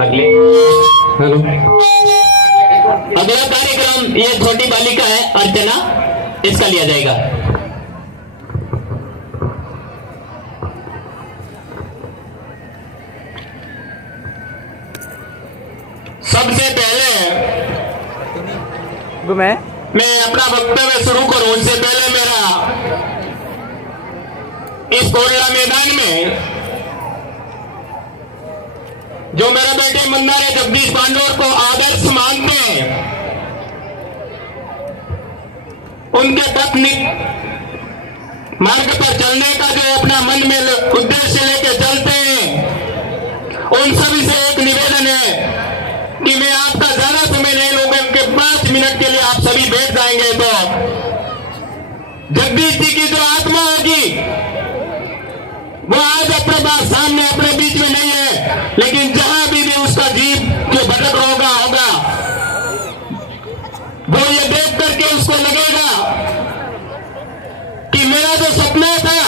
अगले हेलो। अगला कार्यक्रम ये छोटी बालिका है अर्चना, इसका लिया जाएगा। सबसे पहले मैं अपना वक्तव्य शुरू करूं उससे पहले मेरा इस कोरला मैदान में जो मेरे बेटे मंदारे जगदीश पांडोर को आदर्श मानते हैं, उनके पत्नी मार्ग पर चलने का जो अपना मन में उद्देश्य लेके चलते हैं, उन सभी से एक निवेदन है कि मैं आपका ज्यादा समय नहीं लूंगा, उनके 5 मिनट के लिए आप सभी बैठ जाएंगे तो जगदीश जी की जो आत्मा होगी वो आज अपने पास सामने अपने बीच में नहीं है, लेकिन जहां भी उसका जीव जो भटक होगा वो ये देख करके उसको लगेगा कि मेरा जो सपना था,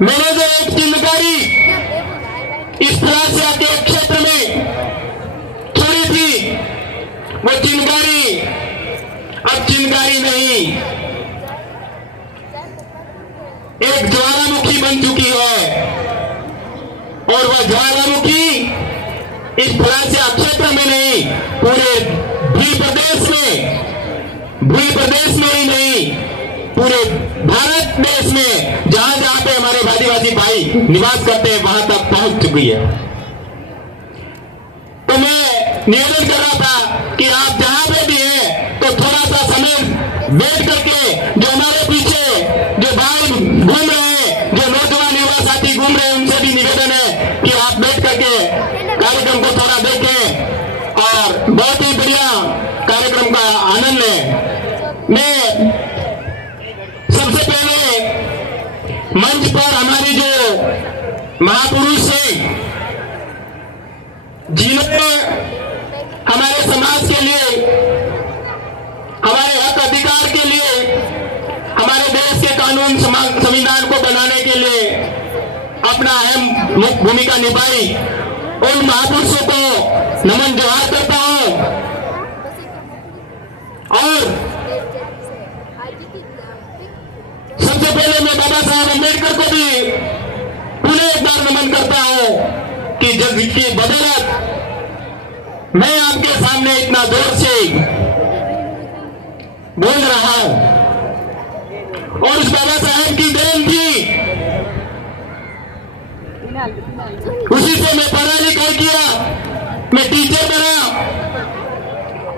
मैंने जो एक चिन्हकारी इस प्राच्या के क्षेत्र में छोड़ी थी, वो चिन्हकारी अब चिन्हकारी नहीं, एक ज्वालामुखी बन चुकी है। और वह ज्वालामुखी इस प्राच्या क्षेत्र में नहीं, पूरे भूल प्रदेश में ही नहीं, पूरे भारत देश में जहां जहां पे हमारे आदिवासी भाई निवास करते हैं वहां तक पहुंच चुकी है। तो मैं निवेदन कर रहा था कि आप जहां पे भी हैं तो थोड़ा सा समय बैठ करके जो हमारे पीछे जो भाई घूम रहे हैं, जो नौजवान युवा साथी घूम रहे हैं, उनसे भी निवेदन है कि आप बैठ करके कार्यक्रम को थोड़ा देखें और बहुत ही बढ़िया कार्यक्रम का आनंद लें। मैं सबसे पहले मंच पर हमारी जो महापुरुष हैं, जिन्होंने हमारे समाज के लिए, हमारे हक अधिकार के लिए, हमारे देश के कानून संविधान को बनाने के लिए अपना अहम भूमिका निभाई, उन महापुरुषों को नमन जोहार करता हूं। और सबसे पहले मैं बाबा साहब अम्बेडकर को भी पुनः एक बार नमन करता हूं कि जिसकी बदौलत मैं आपके सामने इतना जोर से बोल रहा हूं। और उस बाबा साहब की देन थी, उसी से मैं पढ़ा लिखा किया, मैं टीचर बना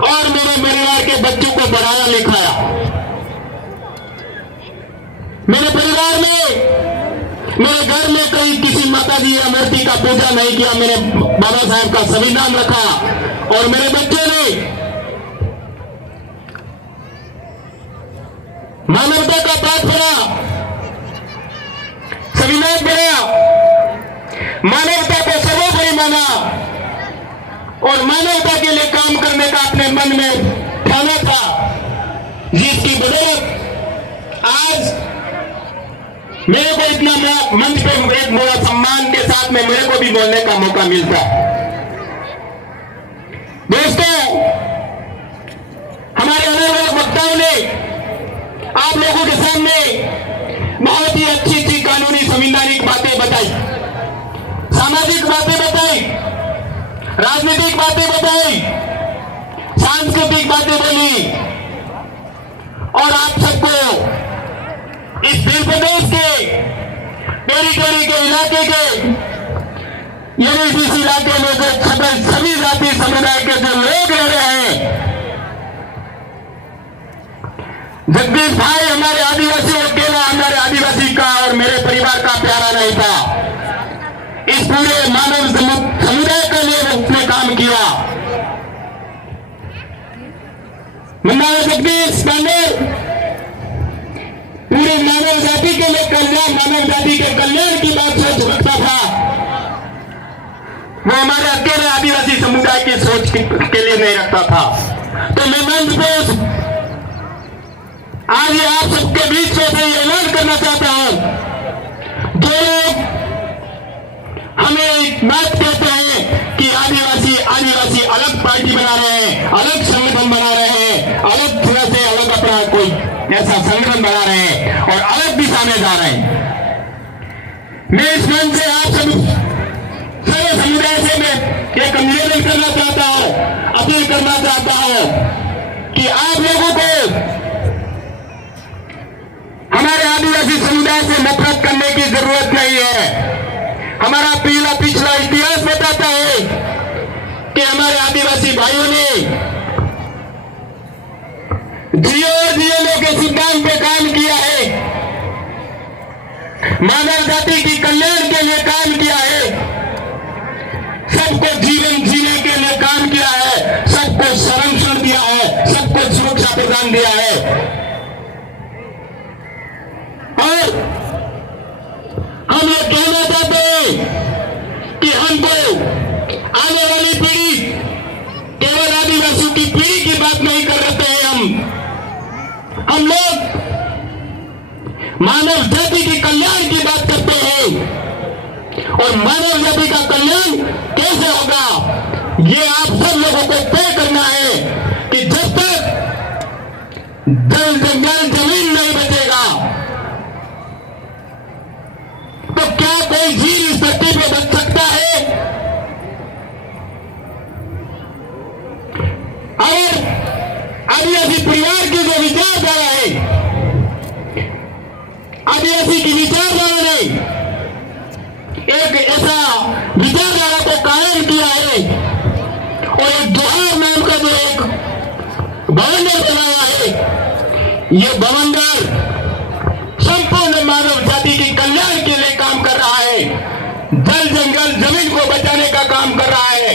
और मेरे परिवार के बच्चों को पढ़ाया लिखाया। मेरे परिवार में, मेरे घर में कहीं किसी माता जी या मूर्ति का पूजा नहीं किया, मैंने बाबा साहब का संविधान रखा और मेरे बच्चों ने मानवता का पाठ पढ़ा, संविधान पढ़ा, मानवता को सर्वोपरि माना और मानवता के लिए काम करने का अपने मन में ठाना था, जिसकी बदौलत आज मेरे को इतना मंच पे एक बड़ा सम्मान के साथ में मेरे को भी बोलने का मौका मिलता है। दोस्तों, हमारे अलग अलग वक्ताओं ने आप लोगों के सामने बहुत ही अच्छी अच्छी कानूनी संवैधानिक बातें बताई, सामाजिक बातें बताई, राजनीतिक बातें बताई, सांस्कृतिक बातें बोली और आप सबको इस दिल प्रदेश के टेरिटरी के इलाके के यूनिवर्सिटी इलाके में जो सभी जाति समुदाय के जो लोग रह रहे हैं, जगदीश भाई हमारे आदिवासी अकेला हमारे आदिवासी का और मेरे परिवार का प्यारा नहीं था, इस पूरे मानव समुदाय के लिए उसने काम किया। मंदारा जगदीश पांडोर पूरे मानव जाति के लिए कल्याण, मानव जाति के कल्याण की बात सोच रखता था, वो हमारे अकेले आदिवासी समुदाय की सोच के लिए नहीं रखता था। तो मैं मंच पे आज ये आप सबके बीच में से ऐलान करना चाहता हूं, जो लोग बात कहते हैं कि आदिवासी आदिवासी अलग पार्टी बना रहे हैं, अलग संगठन बना रहे हैं, अलग तरह से अलग अपना कोई ऐसा संगठन बना रहे हैं और अलग दिशा में जा रहे हैं। मैं इस मंच से आप सब सर्व समुदाय से मैं एक निवेदन करना चाहता हूं, अपील करना चाहता हूं कि आप लोगों को हमारे आदिवासी समुदाय से नफरत करने की जरूरत नहीं है। हमारा पिछला इतिहास बताता है कि हमारे आदिवासी भाइयों ने जियो के सिद्धांत पे काम किया है, मानव जाति की कल्याण के लिए काम किया है, सबको जीवन जीने के लिए काम किया है, सबको संरक्षण दिया है, सबको सुरक्षा प्रदान दिया है। और हम ये कहना चाहते हैं कि हमको आने वाली पीढ़ी, केवल आदिवासियों की पीढ़ी की बात नहीं कर रहे हैं, हम लोग मानव जाति के कल्याण की बात करते हैं। और मानव जाति का कल्याण कैसे होगा, ये आप सब लोगों को तय करना है कि जब तक जल जंगल जमीन नहीं बचेगा तो क्या कोई जीव इस धरती पे बच सकता है? और आदिवासी परिवार की जो विचारधारा है, आदिवासी की विचारधारा ने एक ऐसा विचारधारा को कायम किया है और एक जोहार नाम का जो एक बवंडर बनाया है, ये बवंडर संपूर्ण मानव जाति के कल्याण के लिए काम कर रहा है, जल जंगल जमीन को बचाने का काम कर रहा है,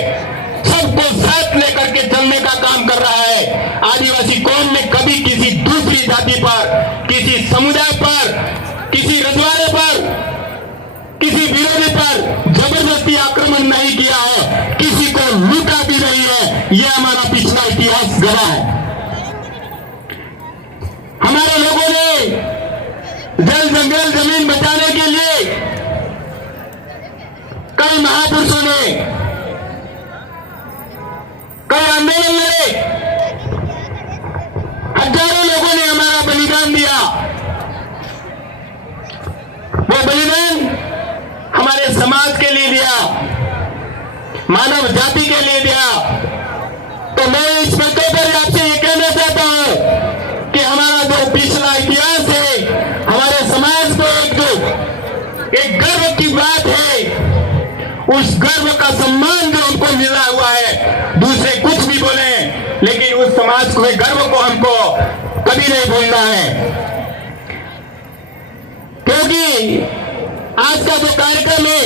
सबको साथ लेकर के चलने का काम कर रहा है। आदिवासी कौम ने कभी किसी दूसरी जाति पर, किसी समुदाय पर, किसी रजवाड़े पर, किसी विरोधी पर जबरदस्ती आक्रमण नहीं किया है, किसी को लूटा भी नहीं है। यह हमारा पिछला इतिहास गवाह है। हमारे लोगों ने जल जंगल जमीन बचाने के लिए कई महापुरुषों ने कई आंदोलन लड़े, हजारों लोगों ने हमारा बलिदान दिया। वो बलिदान हमारे समाज के लिए दिया, मानव जाति के लिए दिया। तो मैं इस मौके पर आपसे ये कहना चाहता हूं कि हमारा जो पिछला इतिहास है, हमारे समाज को एक गर्व की बात है, उस गर्व का सम्मान जो हमको मिला हुआ है, दूसरे कुछ भी बोले लेकिन उस समाज के गर्व को हमको कभी नहीं भूलना है। क्योंकि आज का जो कार्यक्रम है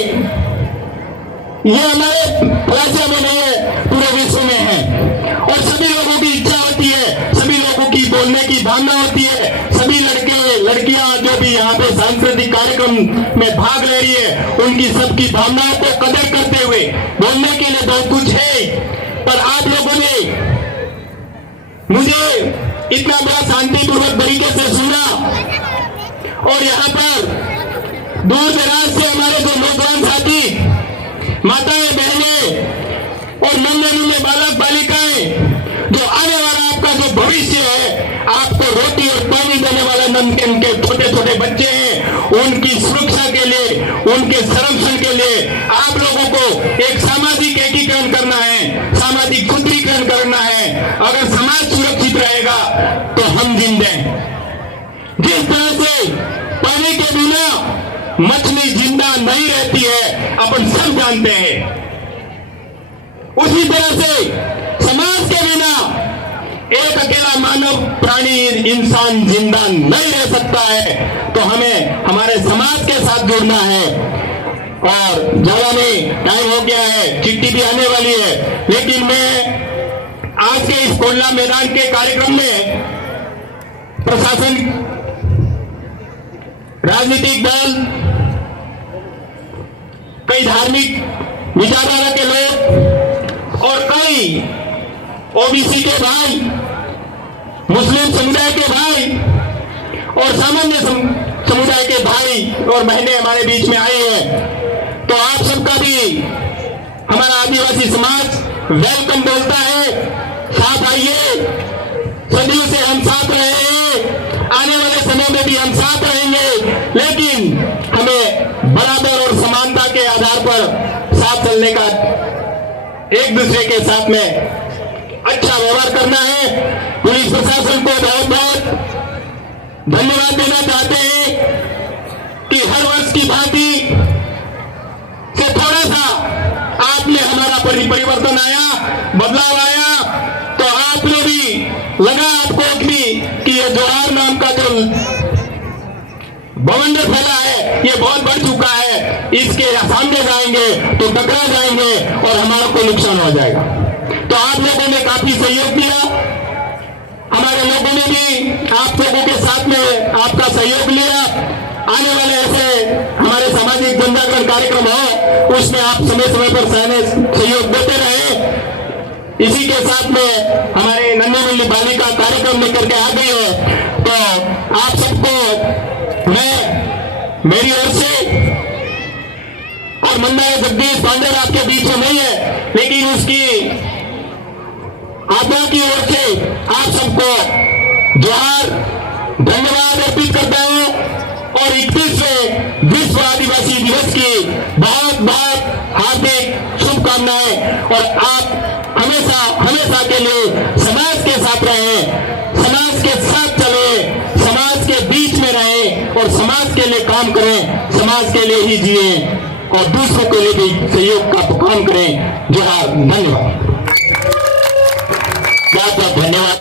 ये हमारे राज्य में नहीं है, पूरे विश्व में है। और सभी लोगों की इच्छा होती है, सभी लोगों की बोलने की भावना होती है, सभी लड़के लड़कियां जो भी यहाँ पे सांस्कृतिक कार्यक्रम में भाग ले रही है, उनकी सबकी भावनाओं को कदर करते हुए बोलने के लिए बहुत कुछ है। पर आप लोगों ने मुझे इतना बड़ा शांतिपूर्वक तरीके से सुना और यहाँ पर दूर दराज से हमारे जो नौजवान साथी, माताएं, बहनें और नन्हे नन्हे बालक बालिकाएं, जो आने वाला आपका जो भविष्य है, आपको रोटी और पानी देने वाला उनके छोटे छोटे बच्चे हैं, उनकी सुरक्षा के लिए, उनके संरक्षण के लिए आप लोगों को एक सामाजिक एकीकरण करना है, सामाजिक सुदृढ़ीकरण करना है। अगर समाज सुरक्षित रहेगा तो हम जिंदे हैं। जिस तरह से पानी के बिना मछली जिंदा नहीं रहती है, अपन सब जानते हैं, उसी तरह से समाज के बिना एक अकेला मानव प्राणी इंसान जिंदा नहीं रह सकता है। तो हमें हमारे समाज के साथ जुड़ना है। और ज्यादा नहीं, टाइम हो गया है, चिट्ठी भी आने वाली है, लेकिन मैं आज के इस कोल्ला मैदान के कार्यक्रम में प्रशासन, राजनीतिक दल, कई धार्मिक विचारधारा के लोग और कई ओबीसी के भाई, मुस्लिम समुदाय के भाई और सामान्य समुदाय के भाई और बहनें हमारे बीच में आई है। तो आप सबका भी हमारा आदिवासी समाज वेलकम बोलता है। साथ आइए, सदियों से हम साथ रहे हैं, आने वाले समय में भी हम साथ रहेंगे, लेकिन हमें बराबर और समानता के आधार पर साथ चलने का, एक दूसरे के साथ में अच्छा व्यवहार करना है। पुलिस प्रशासन को बहुत बहुत धन्यवाद देना चाहते हैं कि हर वर्ष की भांति से थोड़ा सा आपने हमारा परिवर्तन आया, बदलाव आया, तो आपने भी लगा आपको कि ये जोहार नाम का जो बवंडर फैला है ये बहुत बढ़ चुका है, इसके सामने जाएंगे तो टकरा जाएंगे और हमारा को नुकसान हो जाएगा। तो आप लोगों ने काफी सहयोग दिया, हमारे लोगों ने भी आप लोगों के साथ में आपका सहयोग लिया। आने वाले ऐसे हमारे सामाजिक जनजागरण कार्यक्रम हो, उसमें आप समय समय पर सहयोग देते रहे। इसी के साथ में हमारे नन्ही मुन्नी बालिका कार्यक्रम लेकर के आ गई है, तो आप सबको मैं मेरी ओर से, और मंडा जगदीश पांडे आपके बीच में नहीं है, लेकिन उसकी आत्मा की ओर से आप सबको जोहार, धन्यवाद अर्पित करता हूं और 21वें विश्व आदिवासी दिवस की बहुत बहुत हार्दिक शुभकामनाएं। और आप हमेशा हमेशा के लिए समाज के साथ रहें, समाज के साथ चलें, समाज के बीच में रहें और समाज के लिए काम करें, समाज के लिए ही जिए और दूसरों के लिए भी सहयोग का काम करें। जोहार, धन्यवाद। बहुत बहुत धन्यवाद।